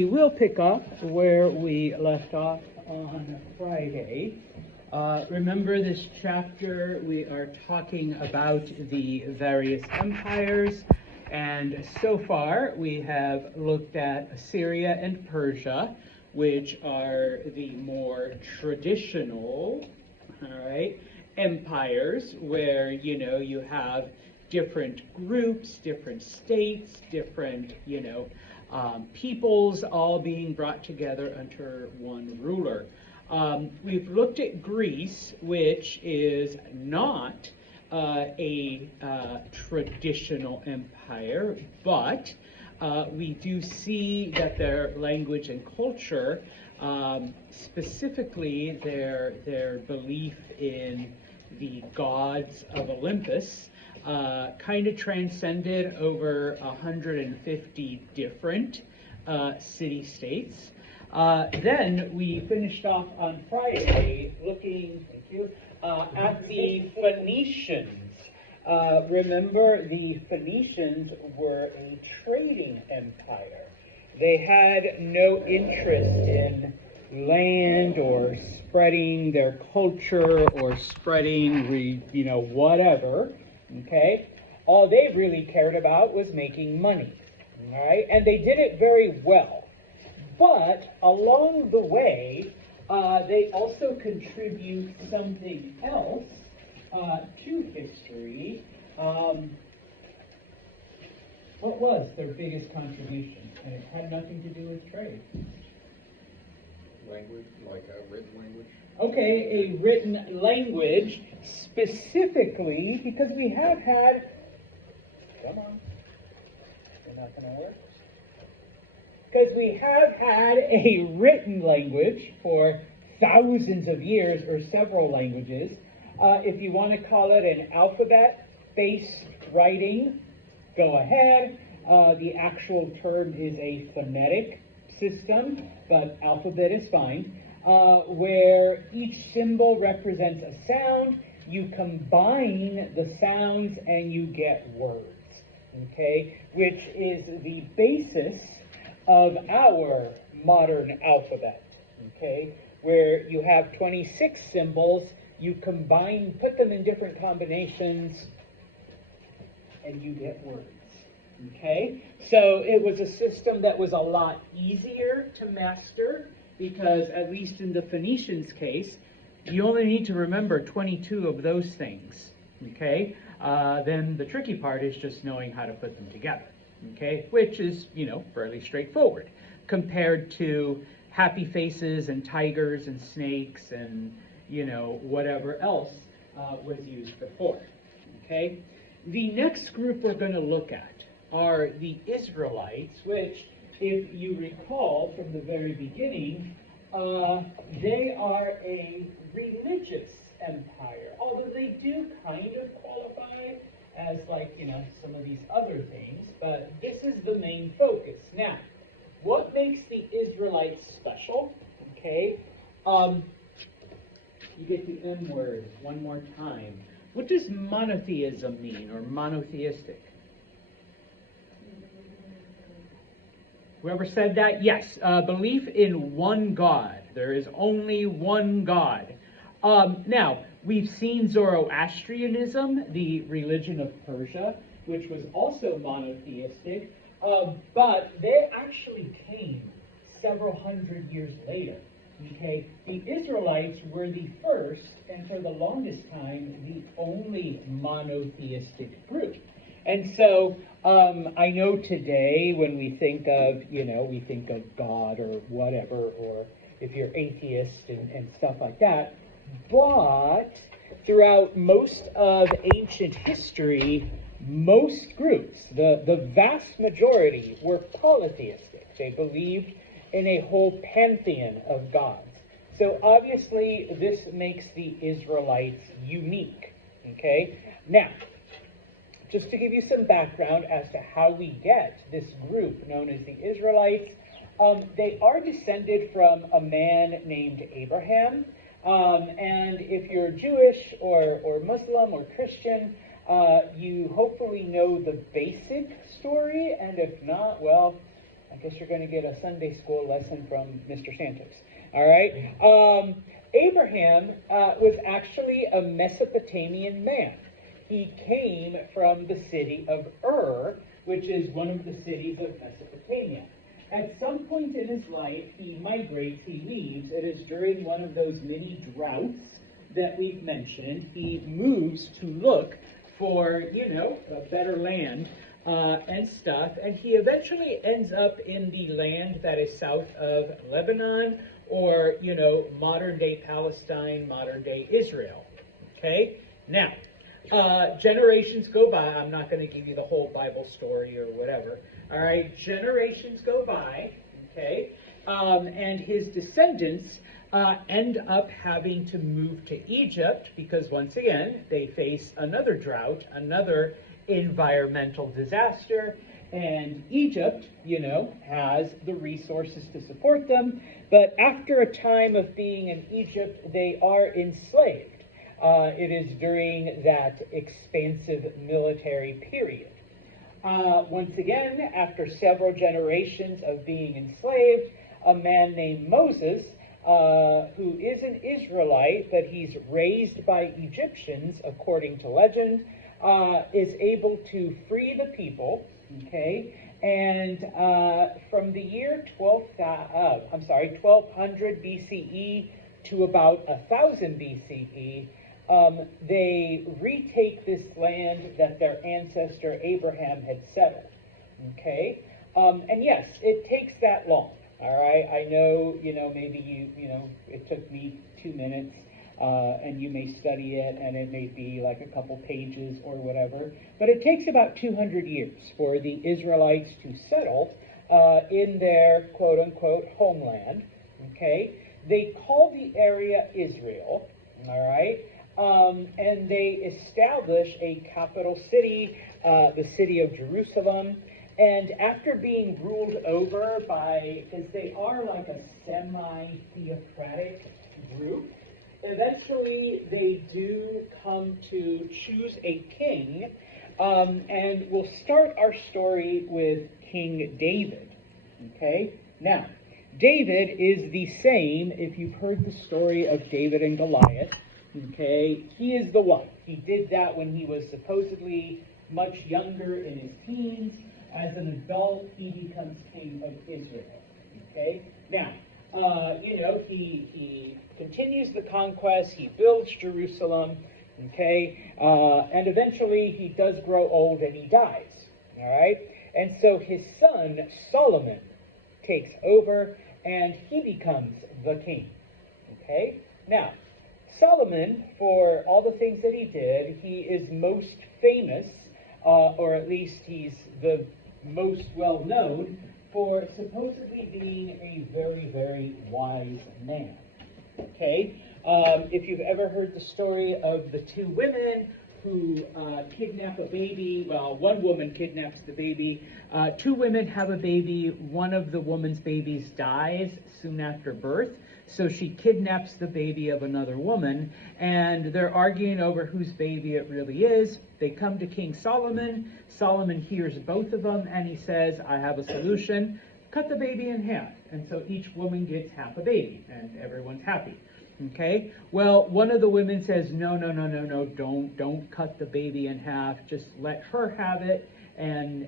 We will pick up where we left off on Friday. Remember this chapter, we are talking about the various empires, and so far we have looked at Assyria and Persia, which are the more traditional, all right, empires where, you have different groups, different states, different, peoples all being brought together under one ruler. We've looked at Greece, which is not a traditional empire, but we do see that their language and culture, specifically their belief in the gods of Olympus, kind of transcended over 150 different city-states. Then we finished off on Friday looking, at the Phoenicians. Remember, the Phoenicians were a trading empire. They had no interest in land or spreading their culture or spreading, whatever. Okay? All they really cared about was making money. All right? And they did it very well. But along the way, they also contribute something else to history. What was their biggest contribution? And it had nothing to do with trade. Language, like a written language? Okay, a written language, specifically because we have had, come on, you're not going to work? Because we have had a written language for thousands of years, or several languages. If you want to call it an alphabet-based writing, go ahead. The actual term is a phonetic system, but alphabet is fine. Where each symbol represents a sound, you combine the sounds and you get words, okay, which is the basis of our modern alphabet, okay, where you have 26 symbols, you combine, put them in different combinations, and you get words. Okay, so it was a system that was a lot easier to master because, at least in the Phoenicians' case, you only need to remember 22 of those things. Okay, then the tricky part is just knowing how to put them together. Okay, which is, fairly straightforward compared to happy faces and tigers and snakes and, whatever else was used before. Okay, the next group we're going to look at are the Israelites, which, if you recall from the very beginning, they are a religious empire, although they do kind of qualify as some of these other things, but this is the main focus. Now, what makes the Israelites special? Okay, you get the M word one more time. What does monotheism mean, or monotheistic? Whoever said that? Yes. Belief in one God. There is only one God. Now, we've seen Zoroastrianism, the religion of Persia, which was also monotheistic, but they actually came several hundred years later. Okay, the Israelites were the first, and for the longest time, the only monotheistic group. And so, I know today when we think of, we think of God or whatever, or if you're atheist and stuff like that, but throughout most of ancient history, most groups, the vast majority, were polytheistic. They believed in a whole pantheon of gods. So obviously, this makes the Israelites unique. Okay? Now, just to give you some background as to how we get this group known as the Israelites, they are descended from a man named Abraham. And if you're Jewish or Muslim or Christian, you hopefully know the basic story, and if not, well, I guess you're going to get a Sunday school lesson from Mr. Santos. All right? Abraham was actually a Mesopotamian man. He came from the city of Ur, which is one of the cities of Mesopotamia. At some point in his life, he migrates, he leaves. It is during one of those many droughts that we've mentioned. He moves to look for, a better land and stuff. And he eventually ends up in the land that is south of Lebanon, or, modern-day Palestine, modern-day Israel. Okay? Now, generations go by. I'm not going to give you the whole Bible story or whatever. All right? Generations go by, okay? And his descendants end up having to move to Egypt because, once again, they face another drought, another environmental disaster, and Egypt, has the resources to support them. But after a time of being in Egypt, they are enslaved. It is during that expansive military period. Once again, after several generations of being enslaved, a man named Moses, who is an Israelite, but he's raised by Egyptians, according to legend, is able to free the people, okay? And from the year 1200 BCE to about 1000 BCE, they retake this land that their ancestor Abraham had settled, okay? And yes, it takes that long, all right? I know, maybe it took me 2 minutes, and you may study it, and it may be like a couple pages or whatever, but it takes about 200 years for the Israelites to settle in their quote-unquote homeland, okay? They call the area Israel, all right? And they establish a capital city, the city of Jerusalem. And after being ruled over by, because they are like a semi-theocratic group, eventually they do come to choose a king. And we'll start our story with King David. Okay? Now, David is the same, if you've heard the story of David and Goliath. Okay, he is the one. He did that when he was supposedly much younger in his teens. As an adult, he becomes king of Israel. Okay, now, he continues the conquest. He builds Jerusalem. Okay, and eventually he does grow old and he dies. All right, and so his son Solomon takes over and he becomes the king. Okay, now, Solomon, for all the things that he did, he is most famous, or at least he's the most well known, for supposedly being a very, very wise man. Okay? If you've ever heard the story of the two women who kidnap a baby, well, one woman kidnaps the baby, two women have a baby, one of the woman's babies dies soon after birth, so she kidnaps the baby of another woman, and they're arguing over whose baby it really is. They come to King Solomon. Solomon hears both of them, and he says, I have a solution. Cut the baby in half. And so each woman gets half a baby, and everyone's happy. Okay? Well, one of the women says, no, don't cut the baby in half. Just let her have it, and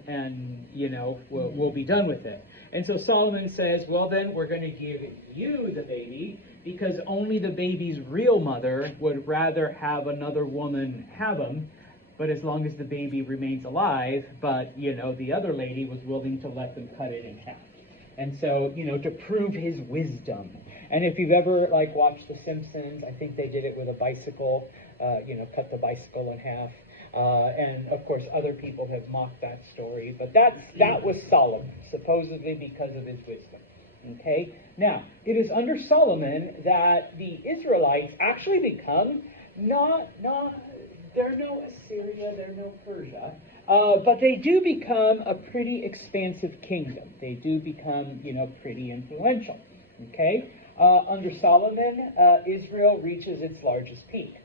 we'll be done with it. And so Solomon says, well, then we're going to give you the baby, because only the baby's real mother would rather have another woman have him, but as long as the baby remains alive, but, the other lady was willing to let them cut it in half. And so, to prove his wisdom. And if you've ever, watched The Simpsons, I think they did it with a bicycle, cut the bicycle in half. And, of course, other people have mocked that story. But that was Solomon, supposedly because of his wisdom. Okay? Now, it is under Solomon that the Israelites actually become they're no Assyria, they're no Persia, but they do become a pretty expansive kingdom. They do become, pretty influential. Okay? Under Solomon, Israel reaches its largest peak.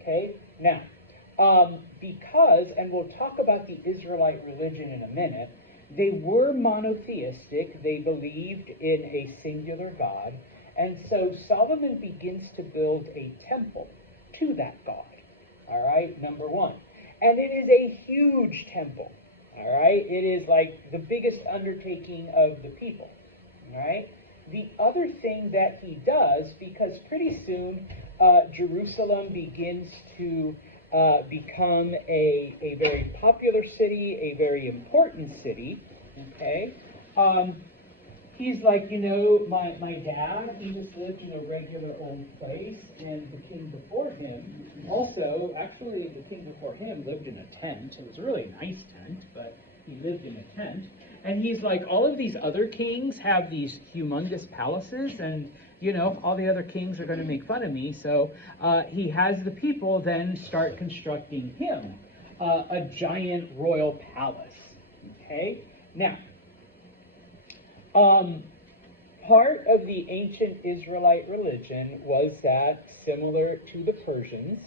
Okay? Now, because, and we'll talk about the Israelite religion in a minute, They were monotheistic. They believed in a singular God. And so Solomon begins to build a temple to that God. All right, number one. And it is a huge temple. All right, it is like the biggest undertaking of the people. All right. The other thing that he does, because pretty soon Jerusalem begins to become a very popular city, a very important city, okay? He's like, my dad, he just lived in a regular old place, and the king before him also, actually the king before him lived in a tent. It was a really nice tent, but he lived in a tent. And he's like, all of these other kings have these humongous palaces, and, all the other kings are going to make fun of me. So he has the people then start constructing him a giant royal palace. Okay? Now, part of the ancient Israelite religion was that, similar to the Persians,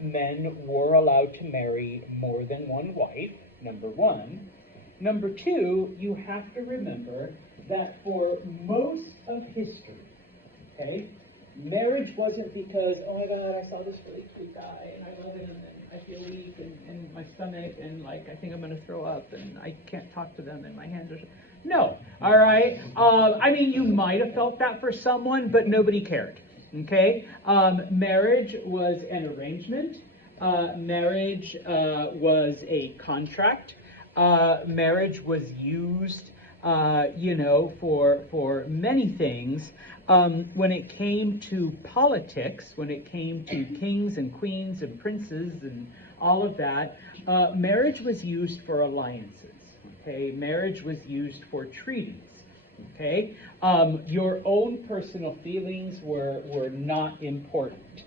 men were allowed to marry more than one wife, number one. Number two, you have to remember that for most of history, okay, marriage wasn't because, oh my God, I saw this really cute guy and I love him and I feel weak and my stomach and I think I'm going to throw up and I can't talk to them and my hands are... No, all right? You might have felt that for someone, but nobody cared, okay? Marriage was an arrangement. Marriage was a contract. Marriage was used, for many things. When it came to politics, when it came to kings and queens and princes and all of that, marriage was used for alliances. Okay, marriage was used for treaties. Okay, your own personal feelings were not important.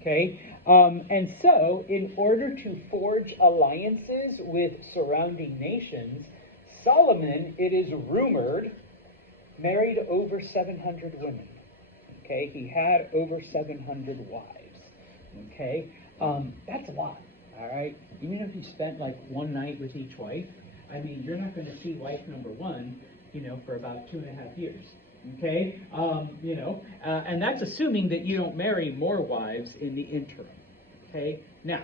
Okay, and so in order to forge alliances with surrounding nations, Solomon, it is rumored, married over 700 women. Okay, he had over 700 wives. Okay, that's a lot. All right, even if you spent like one night with each wife, you're not going to see wife number one, for about 2.5 years. Okay, and that's assuming that you don't marry more wives in the interim. Okay, now,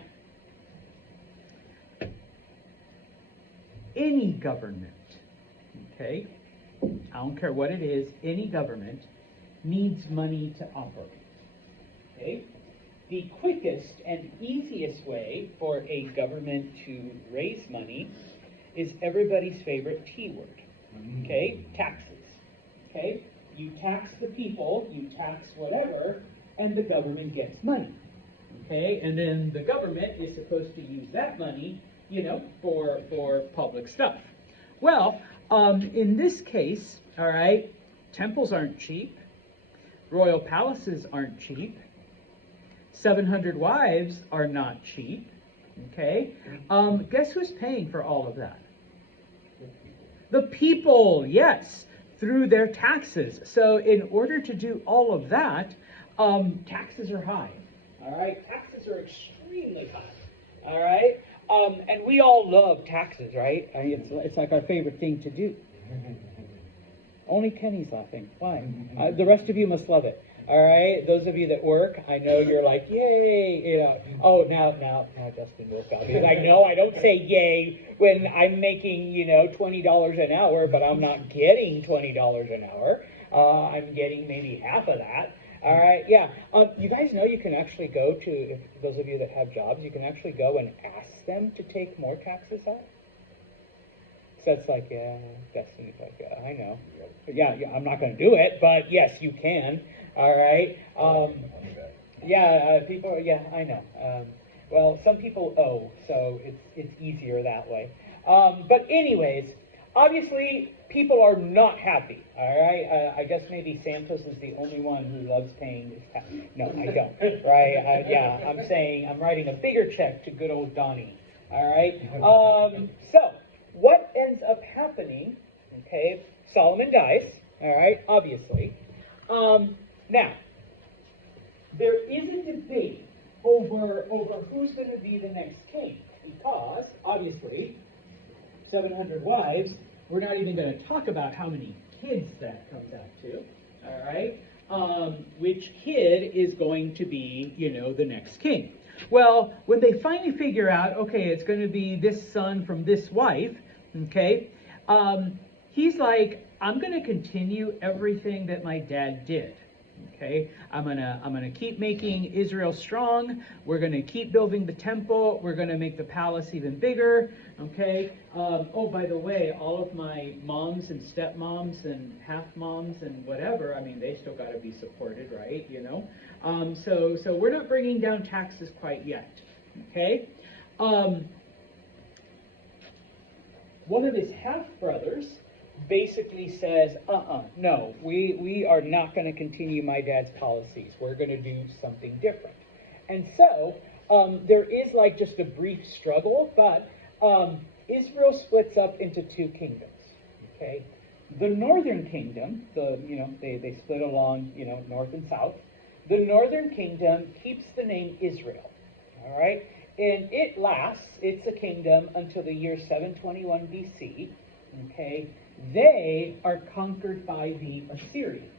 any government, okay, I don't care what it is, any government needs money to operate. Okay, the quickest and easiest way for a government to raise money is everybody's favorite T word, okay? Taxes, okay? You tax the people, you tax whatever, and the government gets money, okay? And then the government is supposed to use that money, for public stuff. Well, in this case, all right, temples aren't cheap, royal palaces aren't cheap, 700 wives are not cheap, okay? Guess who's paying for all of that? The people, yes, through their taxes. So in order to do all of that, taxes are high, all right? Taxes are extremely high, all right? And we all love taxes, right? It's like our favorite thing to do. Only Kenny's laughing. Why? The rest of you must love it. All right, those of you that work, I know you're like, yay, Oh, now Justin will stop. He's like, no, I don't say yay when I'm making, $20 an hour, but I'm not getting $20 an hour. I'm getting maybe half of that. All right, yeah. You guys know you can actually go to, if those of you that have jobs, you can actually go and ask them to take more taxes out. So it's like, yeah, Destiny's like, yeah, I know. Yeah, I'm not going to do it, but yes, you can. All right. People. Yeah, I know. Well, some people owe, so it's easier that way. But anyways, obviously, people are not happy. All right. I guess maybe Santos is the only one who loves paying his tax. No, I don't. Right. I'm saying I'm writing a bigger check to good old Donnie. All right. So what ends up happening? Okay, Solomon dies. All right. Obviously. Now, there is a debate over who's going to be the next king, because, obviously, 700 wives. We're not even going to talk about how many kids that comes out to, all right? Which kid is going to be, the next king? Well, when they finally figure out, okay, it's going to be this son from this wife, okay, he's like, I'm going to continue everything that my dad did. Okay, I'm gonna keep making Israel strong. We're gonna keep building the temple. We're gonna make the palace even bigger. Okay. Oh, by the way, all of my moms and stepmoms and half moms and whatever. I mean, they still got to be supported, right? So we're not bringing down taxes quite yet. Okay. One of his half brothers basically says, no, we are not going to continue my dad's policies. We're going to do something different. And so there is like just a brief struggle, but Israel splits up into two kingdoms. Okay, the northern kingdom, they split along, north and south. The northern kingdom keeps the name Israel. All right, and it lasts. It's a kingdom until the year 721 BC. Okay. They are conquered by the Assyrians,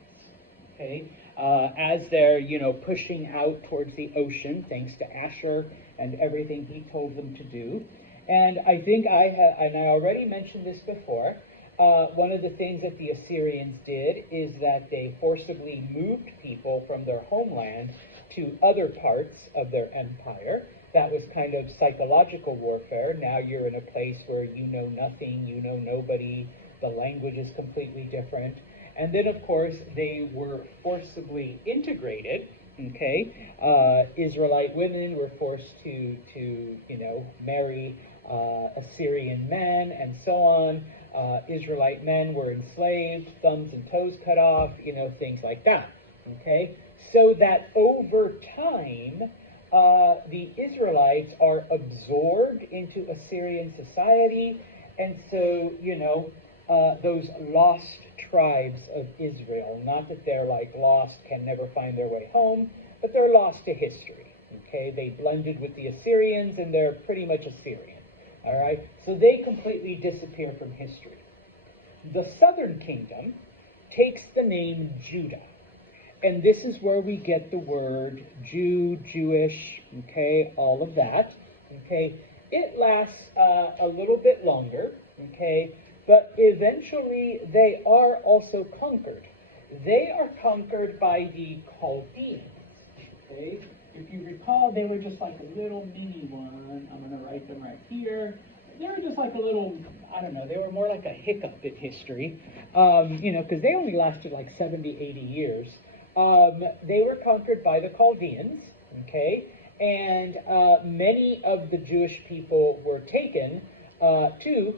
okay, as they're, pushing out towards the ocean, thanks to Asher and everything he told them to do. And I think and I already mentioned this before, one of the things that the Assyrians did is that they forcibly moved people from their homeland to other parts of their empire. That was kind of psychological warfare. Now you're in a place where you know nothing, you know nobody, the language is completely different. And then, of course, they were forcibly integrated, okay? Israelite women were forced to marry Assyrian men and so on. Israelite men were enslaved, thumbs and toes cut off, things like that, okay? So that over time, the Israelites are absorbed into Assyrian society, and so, those lost tribes of Israel, not that they're like lost, can never find their way home, but they're lost to history, okay? They blended with the Assyrians, and they're pretty much Assyrian, all right? So they completely disappear from history. The southern kingdom takes the name Judah. And this is where we get the word Jew, Jewish, okay, all of that, okay. It lasts a little bit longer, okay, but eventually they are also conquered. They are conquered by the Chaldeans, okay. If you recall, they were just like a little mini one. I'm going to write them right here. They were just like a little, I don't know, they were more like a hiccup in history, because they only lasted like 70, 80 years. They were conquered by the Chaldeans, okay, and many of the Jewish people were taken to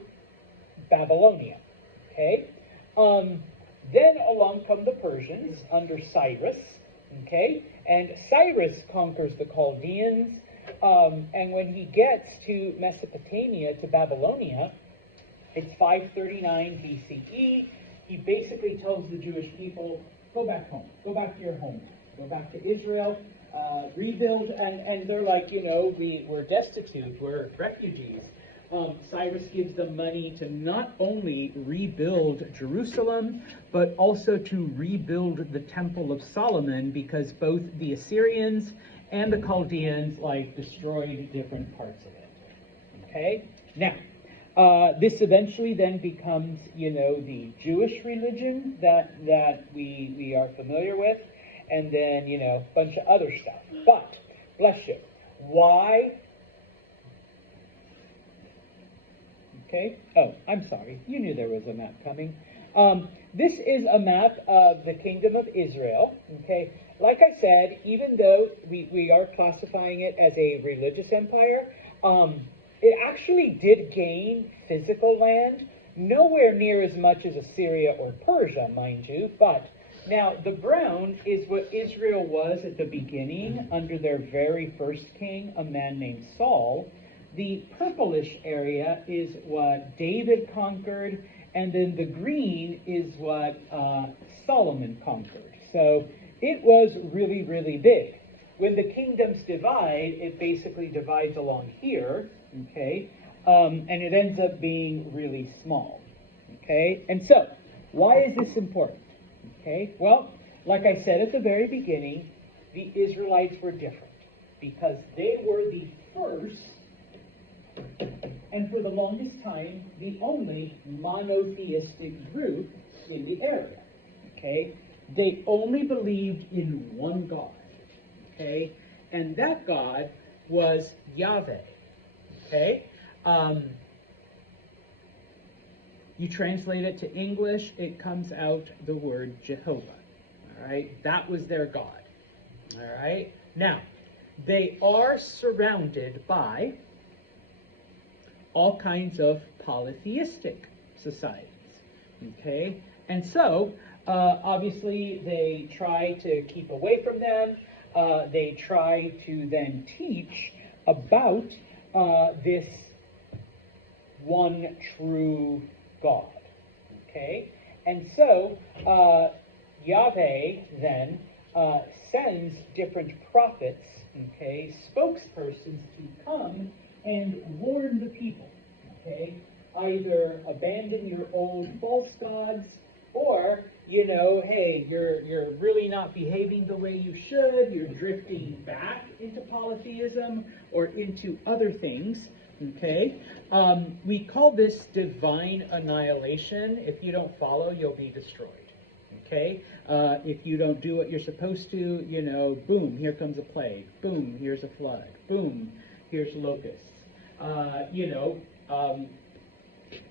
Babylonia, okay. Then along come the Persians under Cyrus, okay, and Cyrus conquers the Chaldeans, and when he gets to Mesopotamia, to Babylonia, it's 539 BCE, he basically tells the Jewish people, go back home. Go back to your homeland. Go back to Israel. Rebuild. And they're like, we're destitute. We're refugees. Cyrus gives them money to not only rebuild Jerusalem, but also to rebuild the Temple of Solomon, because both the Assyrians and the Chaldeans, destroyed different parts of it. Okay? Now, this eventually then becomes, the Jewish religion that we are familiar with, and then, a bunch of other stuff. But, bless you, why? Okay. Oh, I'm sorry. You knew there was a map coming. This is a map of the Kingdom of Israel. Okay. Like I said, even though we are classifying it as a religious empire, it actually did gain physical land, nowhere near as much as Assyria or Persia, mind you, but now the brown is what Israel was at the beginning under their very first king, a man named Saul. The purplish area is what David conquered, and then the green is what Solomon conquered. So it was really, really big. When the kingdoms divide, it basically divides along here, okay? and it ends up being really small. Okay, and so why is this important? Okay, well, like I said at the very beginning, the Israelites were different because they were the first, and for the longest time, the only monotheistic group in the area. Okay, they only believed in one God. Okay, and that God was Yahweh. Okay. You translate it to English, it comes out the word Jehovah. All right, that was their God. All right, now they are surrounded by all kinds of polytheistic societies. Okay, and so obviously they try to keep away from them. They try to then teach about this one true God. Okay? And so Yahweh then sends different prophets, okay, spokespersons to come and warn the people. Okay? Either abandon your old false gods, or, you know, hey, you're really not behaving the way you should, you're drifting back into polytheism or into other things. Okay, we call this divine annihilation. If you don't follow, you'll be destroyed. Okay, if you don't do what you're supposed to, you know, boom, here comes a plague. Boom, here's a flood. Boom, here's locusts. And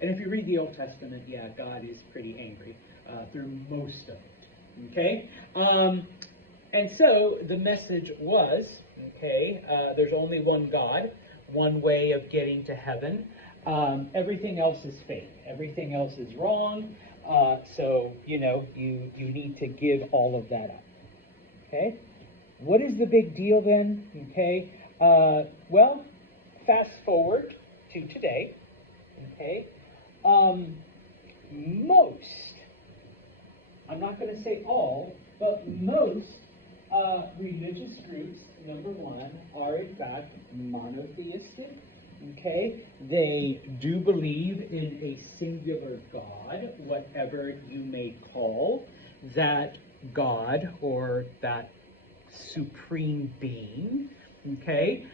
if you read the Old Testament, yeah, God is pretty angry through most of it. Okay, and so the message was, okay, there's only one God. One way of getting to heaven. Everything else is fake. Everything else is wrong. So, you know, you need to give all of that up. Okay? What is the big deal then? Okay? Well, fast forward to today. Okay? Most, I'm not going to say all, but most religious groups, number one, are in fact monotheistic. Okay, they do believe in a singular God, whatever you may call that God or that supreme being. Okay,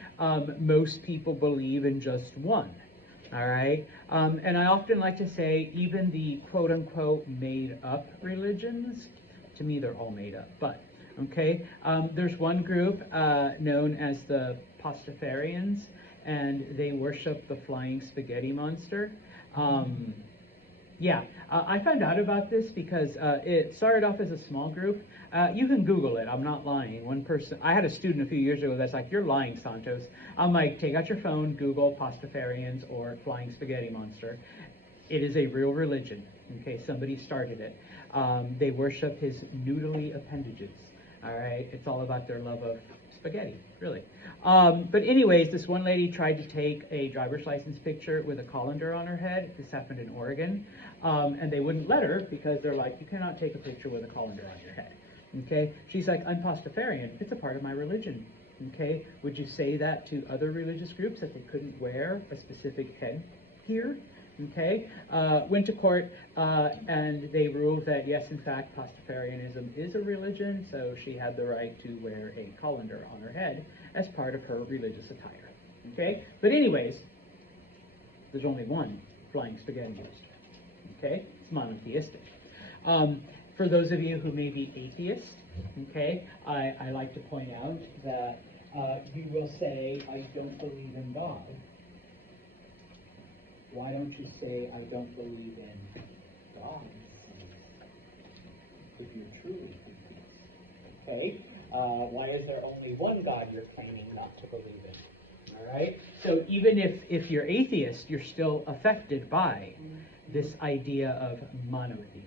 most people believe in just one. All right, and I often like to say even the quote-unquote made-up religions, to me they're all made up, but okay, there's one group known as the Pastafarians, and they worship the flying spaghetti monster. I found out about this because it started off as a small group. You can Google it. I'm not lying. One person, I had a student a few years ago that's like, "You're lying, Santos." I'm like, take out your phone, Google Pastafarians or flying spaghetti monster. It is a real religion. Okay, somebody started it. They worship his noodly appendages. All right, it's all about their love of spaghetti, really. But anyways, this one lady tried to take a driver's license picture with a colander on her head. This happened in Oregon. And they wouldn't let her because they're like, you cannot take a picture with a colander on your head. Okay? She's like, I'm Pastafarian. It's a part of my religion. Okay? Would you say that to other religious groups that they couldn't wear a specific head here? Okay, went to court, and they ruled that yes, in fact, Pastafarianism is a religion, so she had the right to wear a colander on her head as part of her religious attire. Okay, but anyways, there's only one flying spaghetti monster. Okay, it's monotheistic. For those of you who may be atheists, okay, I like to point out that you will say, I don't believe in God. Why don't you say, I don't believe in God, if you're truly atheist? Okay? Why is there only one God you're claiming not to believe in? All right? So even if you're atheist, you're still affected by this idea of monotheism.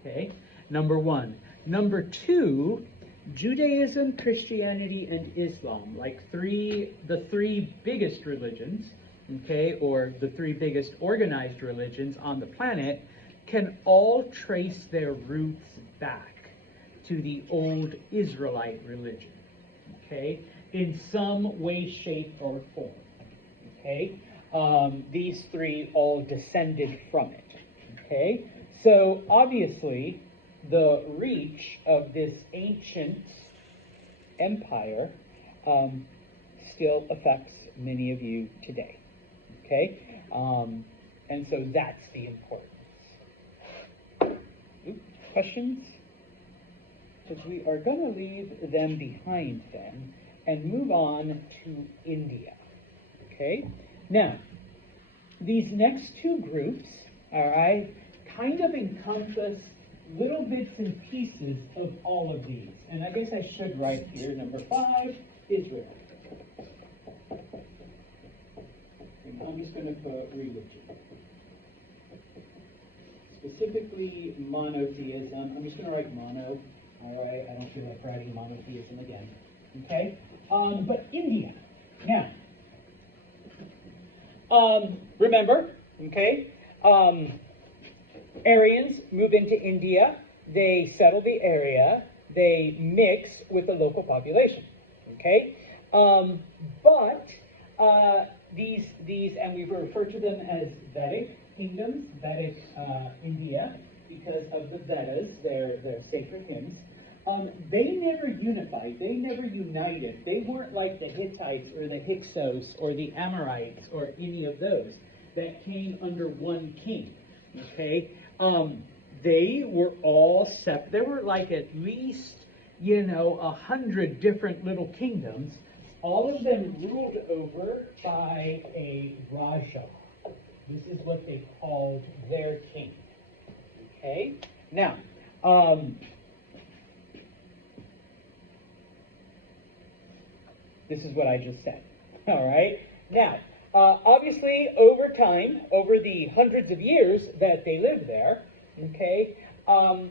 Okay? Number one. Number two, Judaism, Christianity, and Islam, like the three biggest religions, okay, or the three biggest organized religions on the planet, can all trace their roots back to the old Israelite religion, okay, in some way, shape, or form, okay? these three all descended from it. Okay, so obviously the reach of this ancient empire still affects many of you today. Okay, and so that's the importance. Questions? Because we are going to leave them behind then and move on to India. Okay, now these next two groups, all right, kind of encompass little bits and pieces of all of these. And I guess I should write here, number 5, Israel. And I'm just going to put religion. Specifically monotheism. I'm just going to write mono. All right, I don't feel like writing monotheism again. Okay, but India. Now, remember, okay, Aryans move into India. They settle the area. They mix with the local population. Okay, but these, and we refer to them as Vedic kingdoms, Vedic India, because of the Vedas, their sacred hymns. They never unified. They never united. They weren't like the Hittites or the Hyksos or the Amorites or any of those that came under one king. Okay, they were all separate. There were like at least 100 different little kingdoms. All of them ruled over by a Raja. This is what they called their king. Okay, now. This is what I just said. All right. Now, obviously, over time, over the hundreds of years that they lived there, okay, in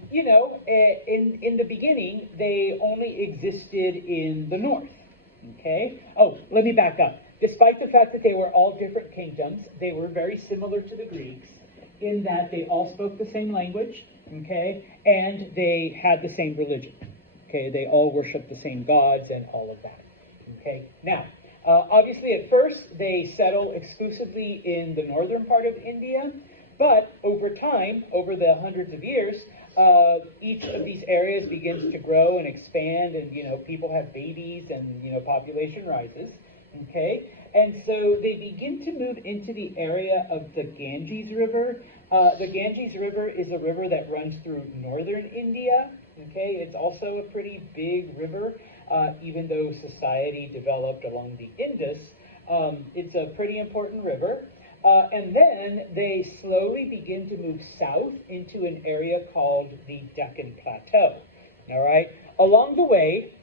the beginning, they only existed in the north. Okay. Oh, let me back up. Despite the fact that they were all different kingdoms, they were very similar to the Greeks in that they all spoke the same language. Okay, and they had the same religion. Okay, they all worshiped the same gods and all of that. Okay, now, obviously at first they settle exclusively in the northern part of India, but over time, over the hundreds of years, each of these areas begins to grow and expand, and people have babies, and population rises. Okay, and so they begin to move into the area of the Ganges River. The Ganges River is a river that runs through northern India. Okay, it's also a pretty big river. Even though society developed along the Indus, it's a pretty important river. And then they slowly begin to move south into an area called the Deccan Plateau. All right. Along the way,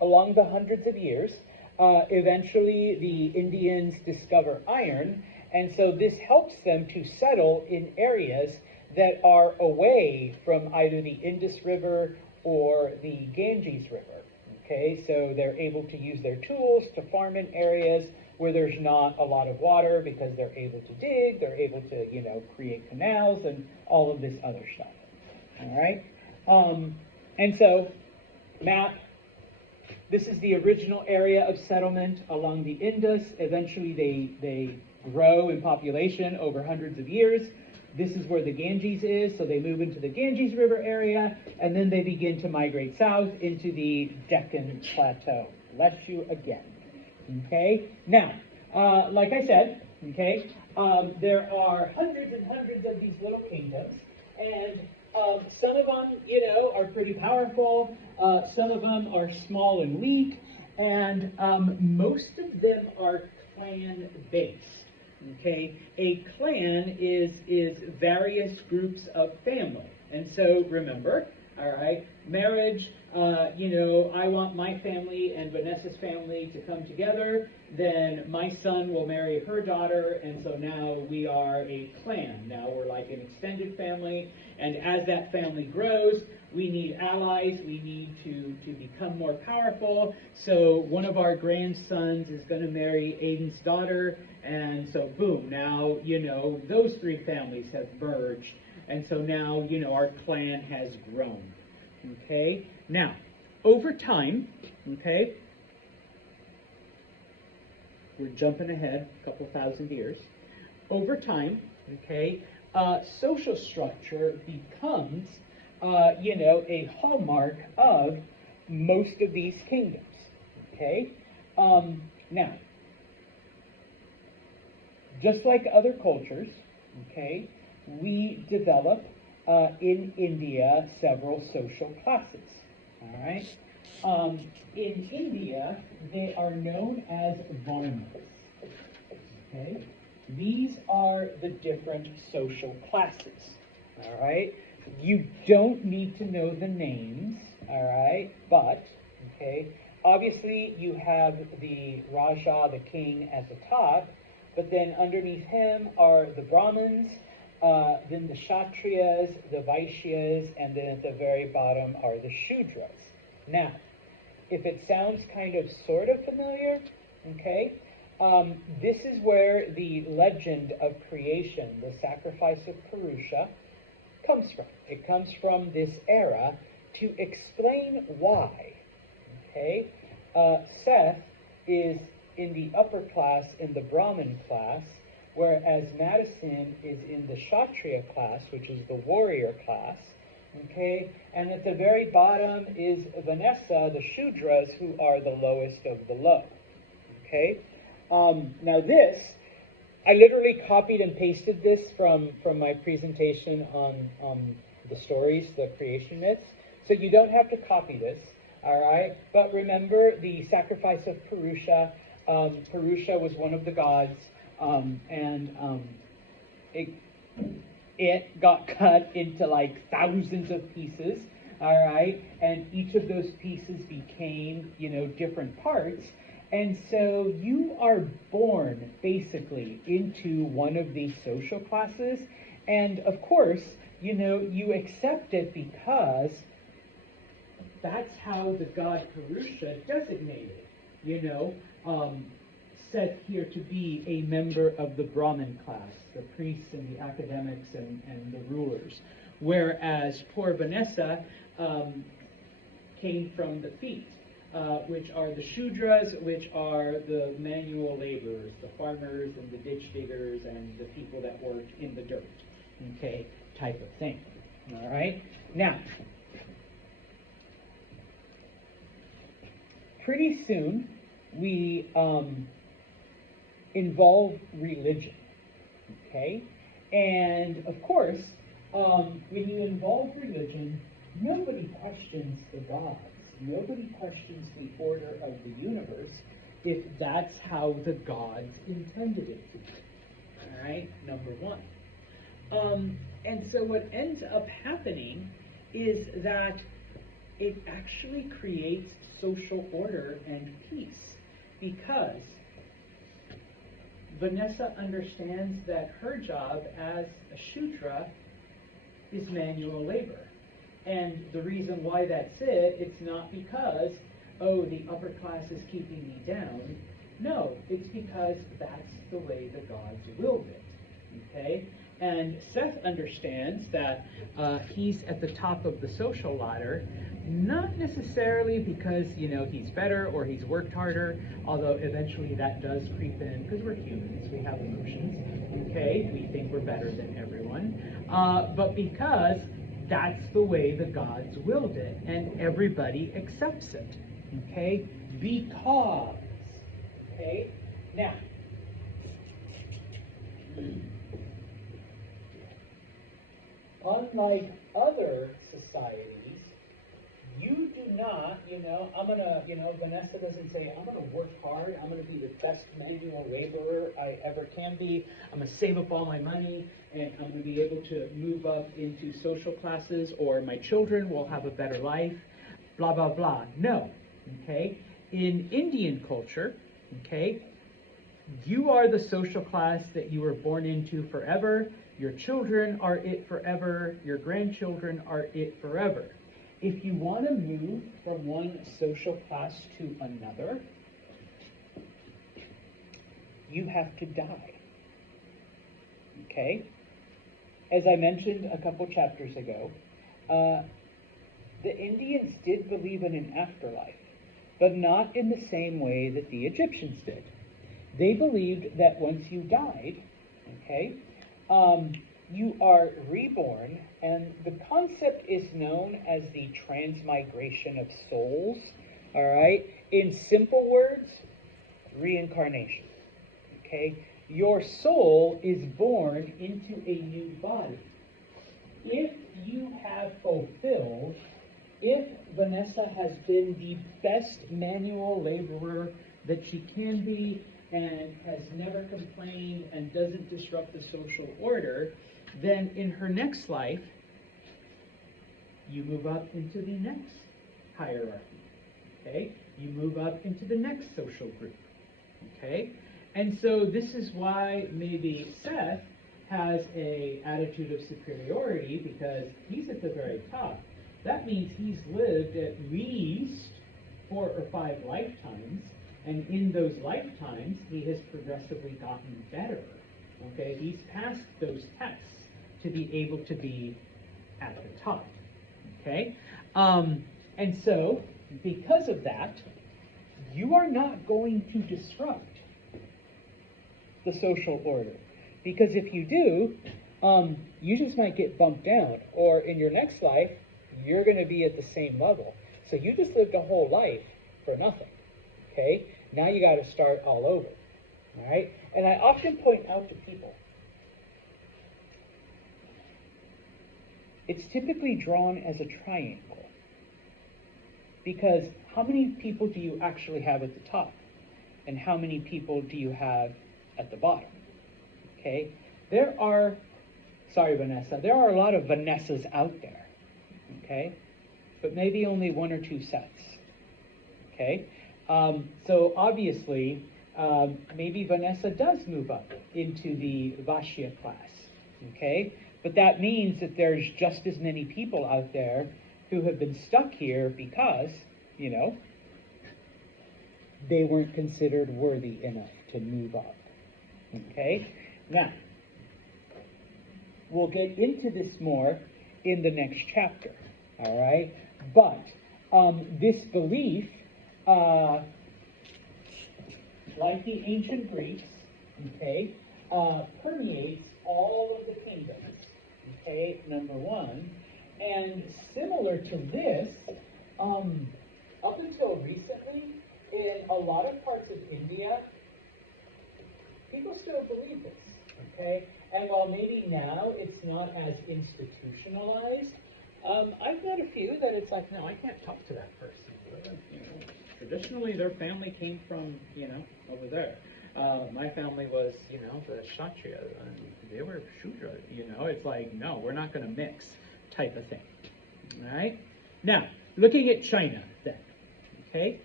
along the hundreds of years, eventually the Indians discover iron, and so this helps them to settle in areas that are away from either the Indus River or the Ganges River. Okay, so they're able to use their tools to farm in areas where there's not a lot of water because they're able to dig, they're able to, create canals and all of this other stuff. All right, and so map. This is the original area of settlement along the Indus. Eventually, they grow in population over hundreds of years. This is where the Ganges is, so they move into the Ganges River area, and then they begin to migrate south into the Deccan Plateau. Bless you again. Okay? Now, like I said, okay, there are hundreds and hundreds of these little kingdoms, and some of them, are pretty powerful. Some of them are small and weak, and most of them are clan-based. Okay, a clan is various groups of family, and so remember, all right, marriage. I want my family and Vanessa's family to come together. Then my son will marry her daughter, and so now we are a clan. Now we're like an extended family, and as that family grows, we need allies. We need to become more powerful. So one of our grandsons is going to marry Aiden's daughter, and so boom, now, those three families have merged, and so now, our clan has grown. Okay? Now, over time, okay, we're jumping ahead a couple thousand years. Over time, okay, social structure becomes, a hallmark of most of these kingdoms. Okay, now, just like other cultures, okay, we develop in India several social classes. All right. In India, they are known as varnas. Okay, these are the different social classes. All right, you don't need to know the names. All right, but okay, obviously you have the Raja, the king, at the top, but then underneath him are the Brahmins, then the Kshatriyas, the Vaishyas, and then at the very bottom are the Shudras. Now, if it sounds kind of sort of familiar, okay, this is where the legend of creation, the sacrifice of Purusha, comes from. It comes from this era to explain why. Okay, Seth is in the upper class, in the Brahmin class, whereas Madison is in the Kshatriya class, which is the warrior class. Okay, and at the very bottom is Vanessa, the Shudras, who are the lowest of the low. Okay, now this, I literally copied and pasted this from my presentation on the stories, the creation myths. So you don't have to copy this, all right? But remember the sacrifice of Purusha. Purusha was one of the gods, and it got cut into like thousands of pieces, all right? And each of those pieces became, different parts. And so you are born basically into one of these social classes. And of course, you accept it because that's how the god Purusha designated, set here to be a member of the Brahmin class, the priests and the academics and the rulers. Whereas poor Vanessa came from the feet, which are the Shudras, which are the manual laborers, the farmers and the ditch diggers and the people that work in the dirt, okay, type of thing. All right? Now, pretty soon we involve religion, okay? And of course, when you involve religion, nobody questions the gods. Nobody questions the order of the universe if that's how the gods intended it to be. All right, number one. And so what ends up happening is that it actually creates social order and peace because Vanessa understands that her job as a Shudra is manual labor. And the reason why that's it's not because, the upper class is keeping me down. No, it's because that's the way the gods willed it, okay? And Seth understands that he's at the top of the social ladder, not necessarily because, he's better or he's worked harder, although eventually that does creep in, because we're humans, we have emotions, okay? We think we're better than everyone, but because that's the way the gods willed it, and everybody accepts it, okay? Because, okay? Now, unlike other societies, you do not, Vanessa doesn't say, I'm going to work hard, I'm going to be the best manual laborer I ever can be, I'm going to save up all my money, and I'm going to be able to move up into social classes, or my children will have a better life, blah, blah, blah. No, okay? In Indian culture, okay, you are the social class that you were born into forever, your children are it forever, your grandchildren are it forever. If you want to move from one social class to another, you have to die. Okay? As I mentioned a couple chapters ago, the Indians did believe in an afterlife, but not in the same way that the Egyptians did. They believed that once you died, okay, you are reborn, and the concept is known as the transmigration of souls, all right? In simple words, reincarnation, okay? Your soul is born into a new body. If you have fulfilled, if Vanessa has been the best manual laborer that she can be and has never complained and doesn't disrupt the social order, then in her next life, you move up into the next hierarchy, okay? You move up into the next social group, okay? And so this is why maybe Seth has a attitude of superiority, because he's at the very top. That means he's lived at least 4 or 5 lifetimes, and in those lifetimes, he has progressively gotten better, okay? He's passed those tests to be able to be at the top, okay? And so, because of that, you are not going to disrupt the social order. Because if you do, you just might get bumped down, or in your next life, you're going to be at the same level. So you just lived a whole life for nothing, okay? Now you got to start all over, all right? And I often point out to people, it's typically drawn as a triangle, because how many people do you actually have at the top? And how many people do you have at the bottom? Okay, there are a lot of Vanessas out there, okay, but maybe only 1 or 2 sets, okay? So obviously, maybe Vanessa does move up into the Vashya class, okay? But that means that there's just as many people out there who have been stuck here because, you know, they weren't considered worthy enough to move up, okay? Now, we'll get into this more in the next chapter, all right? But this belief, like the ancient Greeks, okay, permeates all of the kingdoms, okay, number one. And similar to this, up until recently, in a lot of parts of India, people still believe this. Okay, and while maybe now it's not as institutionalized, I've met a few that it's like, no, I can't talk to that person. You know, traditionally, their family came from, you know, over there. My family was, you know, the Kshatriya, and they were Shudra. You know, it's like, no, we're not going to mix, type of thing. All right. Now, looking at China, then. Okay,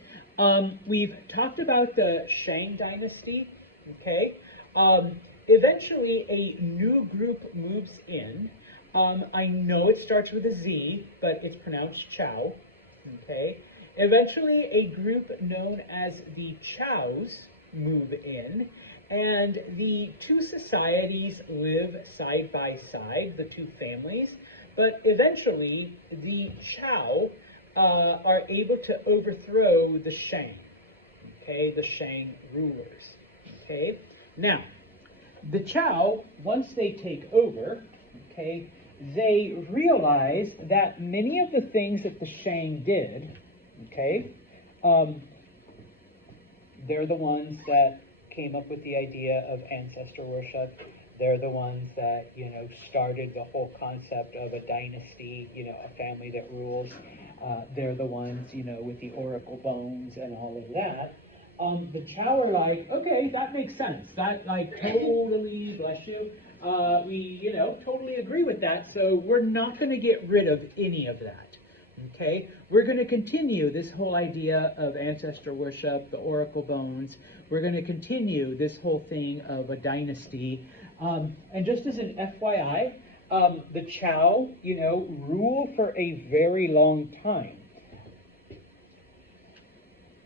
we've talked about the Shang dynasty. Okay. Eventually, a new group moves in. I know it starts with a Z, but it's pronounced Chow. Okay. Eventually, a group known as the Chows move in, and the two societies live side by side, the two families. But eventually, the Chow are able to overthrow the Shang. Okay, the Shang rulers. Okay. Now, the Chow, once they take over, okay, they realize that many of the things that the Shang did, okay, they're the ones that came up with the idea of ancestor worship. They're the ones that, you know, started the whole concept of a dynasty, you know, a family that rules. They're the ones, you know, with the oracle bones and all of that. The Chow are like, okay, that makes sense. That, like, totally, bless you, we, you know, totally agree with that. So we're not going to get rid of any of that. Okay? We're going to continue this whole idea of ancestor worship, the oracle bones. We're going to continue this whole thing of a dynasty. And just as an FYI, the Chow, you know, rule for a very long time.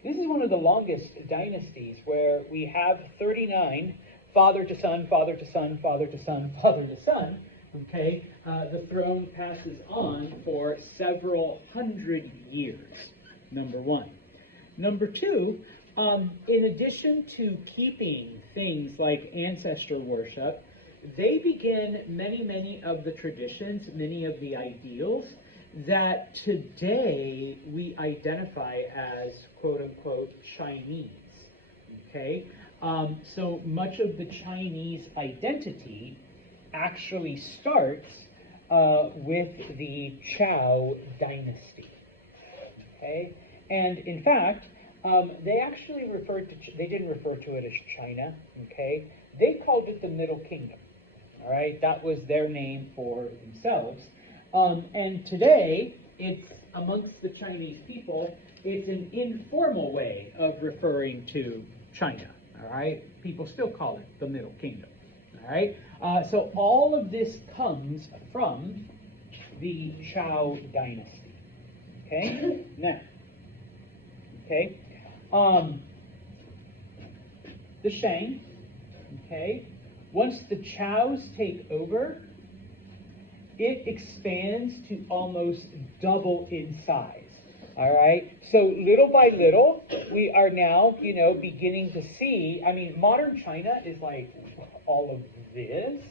This is one of the longest dynasties where we have 39 father to son, father to son, father to son, father to son. Okay, the throne passes on for several hundred years, number one. Number two, in addition to keeping things like ancestor worship, they begin many of the traditions, many of the ideals that today we identify as quote unquote Chinese. Okay? So much of the Chinese identity actually starts with the Zhou dynasty. Okay? And in fact, they actually they didn't refer to it as China, okay? They called it the Middle Kingdom, all right? That was their name for themselves. And today, it's amongst the Chinese people, it's an informal way of referring to China, all right? People still call it the Middle Kingdom, all right? So all of this comes from the Zhou dynasty, okay? Now, okay, the Shang, okay, once the Chows take over, it expands to almost double in size. All right, so little by little, we are now, beginning to see. I mean, modern China is like all of this,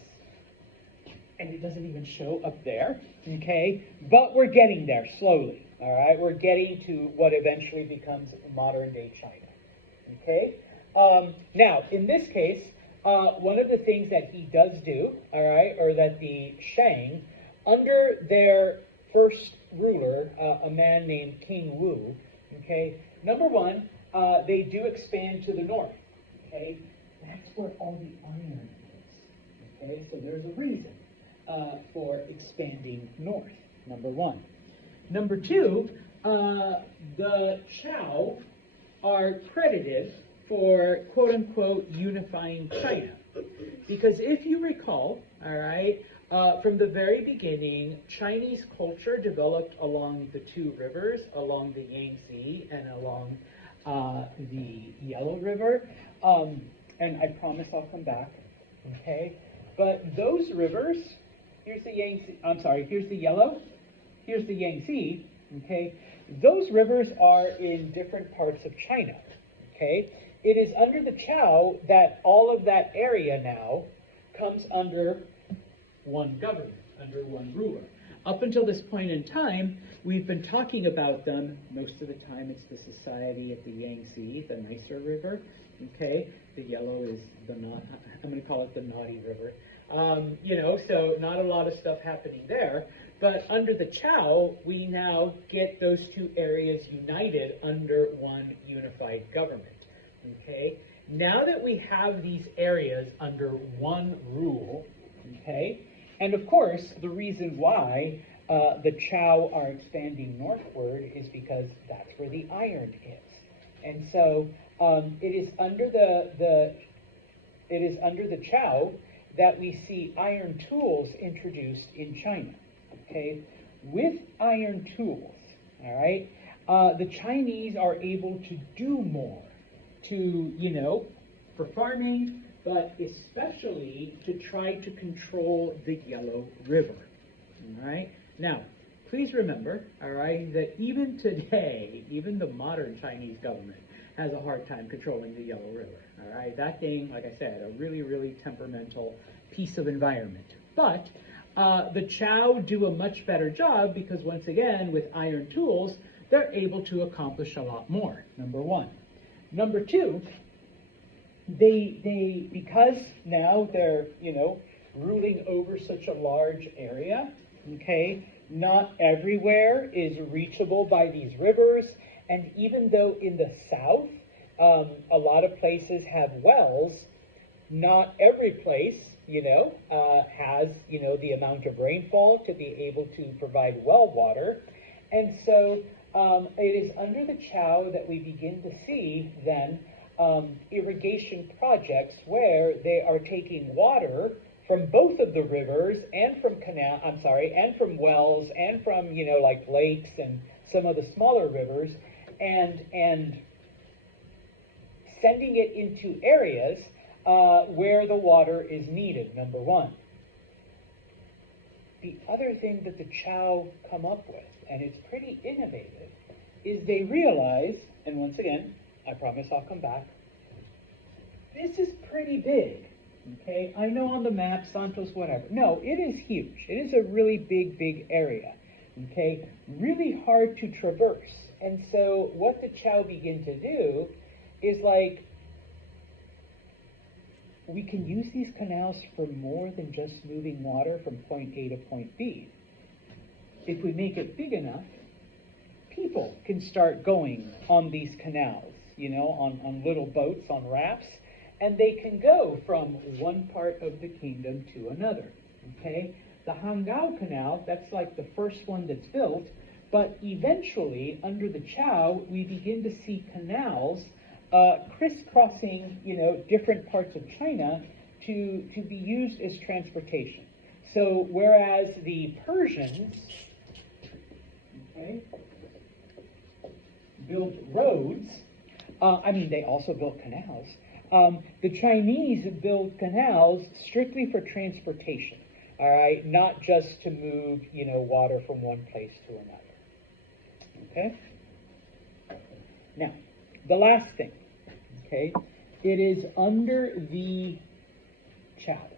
and it doesn't even show up there. Okay, but we're getting there slowly. All right, we're getting to what eventually becomes modern day China. Okay, now in this case, one of the things that he does do, all right, or that the Shang, under their first ruler, a man named King Wu, okay, number one, they do expand to the north. Okay, that's where all the iron is. Okay, so there's a reason for expanding north. Number one. Number two, the Chow are credited for quote-unquote unifying China. Because if you recall, all right, from the very beginning, Chinese culture developed along the two rivers, along the Yangtze and along the Yellow River. And I promise I'll come back, okay? But those rivers, here's the Yangtze, I'm sorry, here's the Yellow, here's the Yangtze, okay? Those rivers are in different parts of China, okay? It is under the Chow that all of that area now comes under one government, under one ruler. Up until this point in time, we've been talking about them. Most of the time it's the society at the Yangtze, the nicer river, okay? The yellow is I'm going to call it the naughty river. So not a lot of stuff happening there. But under the Chow, we now get those two areas united under one unified government. Okay? Now that we have these areas under one rule, okay, and of course, the reason why the Chow are expanding northward is because that's where the iron is. And so it is under the Chow that we see iron tools introduced in China. Okay, with iron tools, all right, the Chinese are able to do more to, for farming, but especially to try to control the Yellow River, all right? Now, please remember, all right, that even today, even the modern Chinese government has a hard time controlling the Yellow River, all right? That thing, like I said, a really temperamental piece of environment. But the Chow do a much better job because, once again, with iron tools, they're able to accomplish a lot more, number one. Number two, they because now they're, ruling over such a large area, okay, not everywhere is reachable by these rivers. And even though in the south, a lot of places have wells, not every place, has, the amount of rainfall to be able to provide well water. And so it is under the Chow that we begin to see then irrigation projects where they are taking water from both of the rivers and from and from wells and from, like lakes and some of the smaller rivers, and sending it into areas where the water is needed, number one. The other thing that the Chow come up with, and it's pretty innovative, is they realize, and once again, I promise I'll come back. This is pretty big. Okay, I know on the map, Santos, whatever. No, it is huge. It is a really big area. Okay, really hard to traverse. And so what the Chow begin to do is like, we can use these canals for more than just moving water from point A to point B. If we make it big enough, people can start going on these canals, on little boats, on rafts, and they can go from one part of the kingdom to another, okay? The Hangao Canal, that's like the first one that's built, but eventually, under the Chow, we begin to see canals crisscrossing, different parts of China to be used as transportation. So whereas the Persians, okay, built roads, they also built canals. The Chinese built canals strictly for transportation, all right, not just to move, water from one place to another. Okay? Now, the last thing, okay, it is under the Chow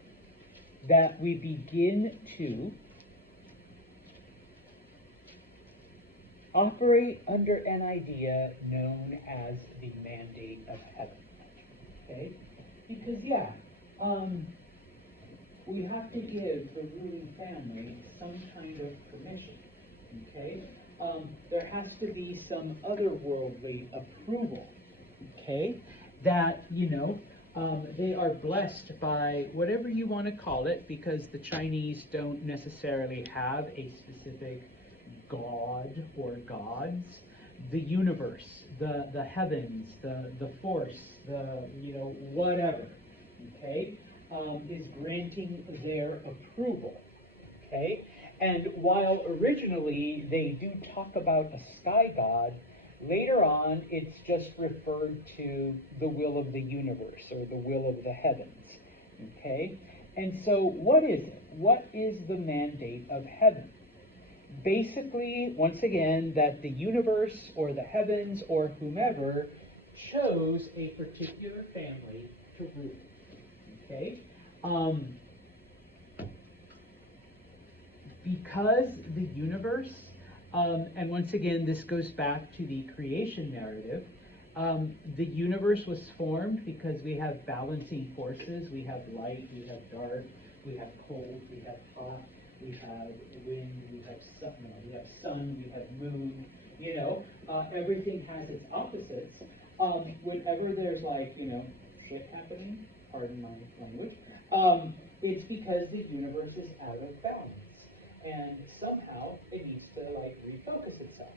that we begin to operate under an idea known as the mandate of heaven. Okay? Because, we have to give the ruling family some kind of permission. Okay? There has to be some otherworldly approval. Okay? That, they are blessed by whatever you want to call it, because the Chinese don't necessarily have a specific god or gods. The universe, the heavens, the force, whatever, okay, is granting their approval, okay? And while originally they do talk about a sky god, later on it's just referred to the will of the universe or the will of the heavens, okay? And so what is it? What is the mandate of heaven? Basically, once again, that the universe or the heavens or whomever chose a particular family to rule. Okay? Because the universe, and once again, this goes back to the creation narrative, the universe was formed because we have balancing forces. We have light, we have dark, we have cold, we have hot. We have wind, we have sun, we have moon, everything has its opposites. Whenever there's shit happening, pardon my language, it's because the universe is out of balance. And somehow it needs to refocus itself.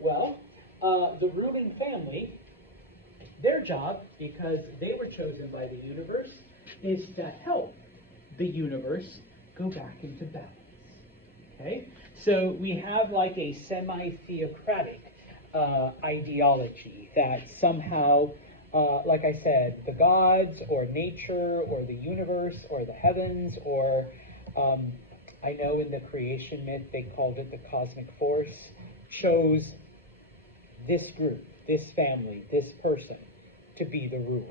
Well, the ruling family, their job, because they were chosen by the universe, is to help the universe go back into balance. Okay, so we have a semi-theocratic ideology that somehow, like I said, the gods or nature or the universe or the heavens or I know in the creation myth they called it the cosmic force, chose this group, this family, this person to be the rulers.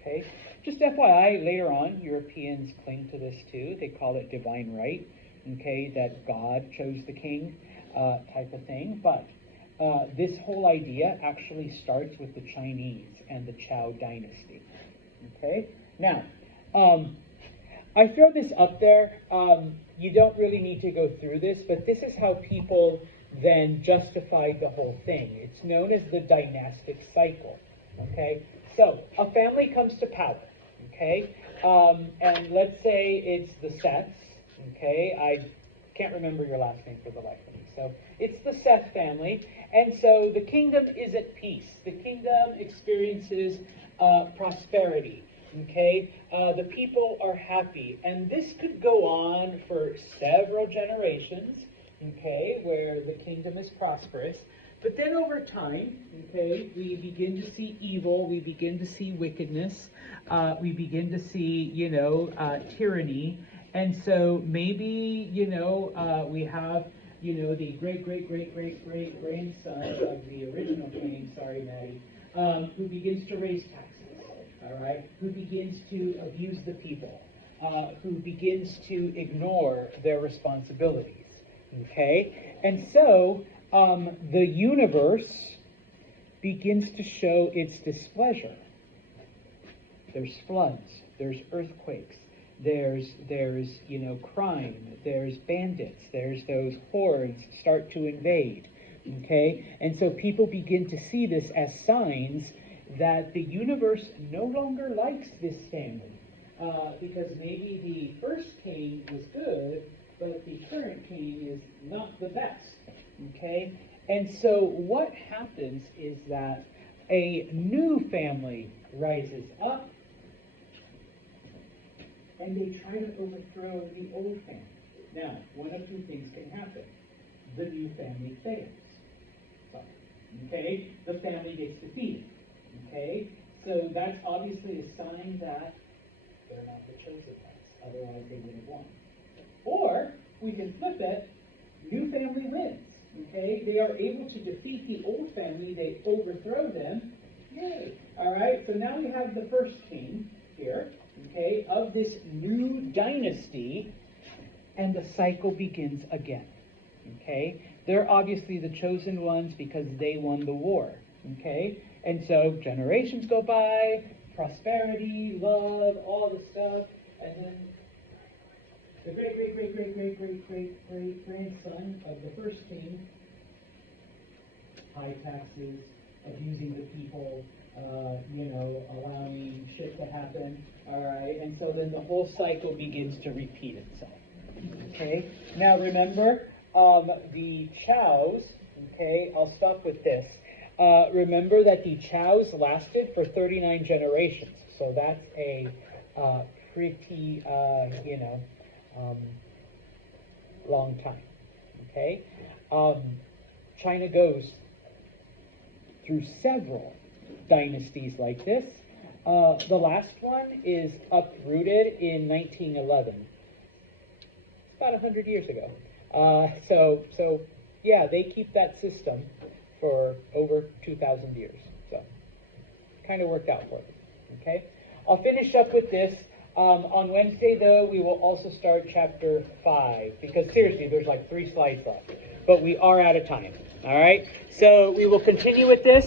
Okay, just FYI, later on, Europeans cling to this too. They call it divine right, okay, that God chose the king type of thing. But this whole idea actually starts with the Chinese and the Chow dynasty. Okay, now, I throw this up there. You don't really need to go through this, but this is how people then justified the whole thing. It's known as the dynastic cycle. Okay, so a family comes to power. Okay, and let's say it's the Seths. Okay, I can't remember your last name for the life of me. So it's the Seth family, and so the kingdom is at peace. The kingdom experiences prosperity. Okay, the people are happy, and this could go on for several generations. Okay, where the kingdom is prosperous. But then over time, okay, we begin to see evil, we begin to see wickedness, we begin to see, tyranny. And so maybe, we have, the great-great-great-great-great grandson of the original king, sorry, Maddie, who begins to raise taxes, all right, who begins to abuse the people, who begins to ignore their responsibilities, okay? And so the universe begins to show its displeasure. There's floods, there's earthquakes, there's crime, there's bandits, there's those hordes start to invade, okay? And so people begin to see this as signs that the universe no longer likes this family, because maybe the first king was good, but the current king is not the best, okay? And so what happens is that a new family rises up, and they try to overthrow the old family. Now, one of two things can happen. The new family fails. Okay? The family gets defeated. Okay? So that's obviously a sign that they're not the chosen ones. Otherwise, they would have won. Or, we can flip it, new family wins. Okay? They are able to defeat the old family. They overthrow them. Yay! All right? So now we have the first king here, okay, of this new dynasty, and the cycle begins again. Okay? They're obviously the chosen ones because they won the war. Okay? And so generations go by, prosperity, love, all the stuff, and then the great-great-great-great-great-great-great-grandson of the first king, high taxes, abusing the people, allowing shit to happen, all right? And so then the whole cycle begins to repeat itself, okay? Now remember, the Chows, okay, I'll stop with this. Remember that the Chows lasted for 39 generations, so that's a pretty, long time, okay? China goes through several dynasties like this. The last one is uprooted in 1911. It's about 100 years ago. So yeah, they keep that system for over 2,000 years. So kind of worked out for them. Okay? I'll finish up with this. On Wednesday, though, we will also start chapter 5, because seriously, there's like 3 slides left. But we are out of time. All right? So we will continue with this.